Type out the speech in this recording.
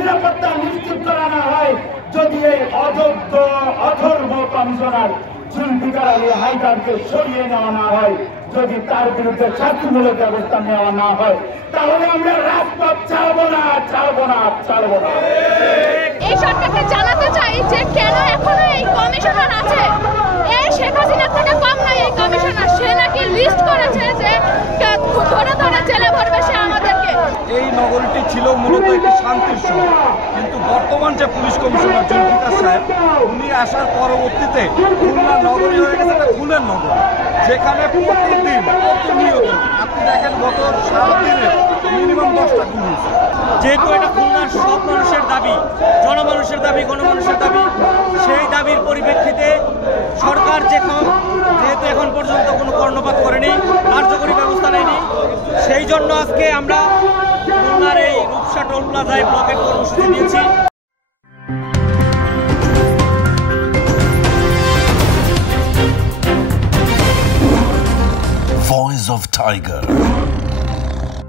নিরাপত্তা নিশ্চিত করা না হয়, যদি এই অযোগ্য অধর্ম কমিশনার জুলফিকার আলী হায়দারকে সরিয়ে নেওয়া না হয়, যদি তার বিরুদ্ধে শাস্তিমূলক ব্যবস্থা নেওয়া না হয়, তাহলে আমরা রাজপথ ছাড়বো না, ছাড়বো না, ছাড়বো না। এই সরকারকে জানাতে চাই যে কেন এখনো এই কমিশনার আছে। এই শেখ হাসিনার থেকে কম নাই এই কমিশনার। সে নাকি লিস্ট করেছে যে ধরে ধরে জেলে ভরবে সে আমাদেরকে। এই নগরীটি ছিল মূলত একটি শান্তির শহর, কিন্তু বর্তমান যে পুলিশ কমিশনার জুলফিকার সাহেব, উনি আসার পরবর্তীতে খুলনা নগরী হয়ে গেছে একটা খুনের নগর, যেখানে প্রতিদিন প্রতিনিয়ত আপনি দেখেন গত 7 দিনে মিনিমাম 10টা খুন হয়েছে। যেহেতু এটা খুলনার সব মানুষের দাবি, জনমানুষের দাবি, গণমানুষের দাবি, সেই দাবির পরিপ্রেক্ষিতে সরকার যেহেতু এখন পর্যন্ত কোনো কর্ণপাত করেনি, কার্যকরী ব্যবস্থা নেয়নি, সেই জন্য আজকে আমরা খুলনার এই রূপসা টোল প্লাজায় ব্লকেট কর্মসূচি দিয়েছি। Voice of Tiger.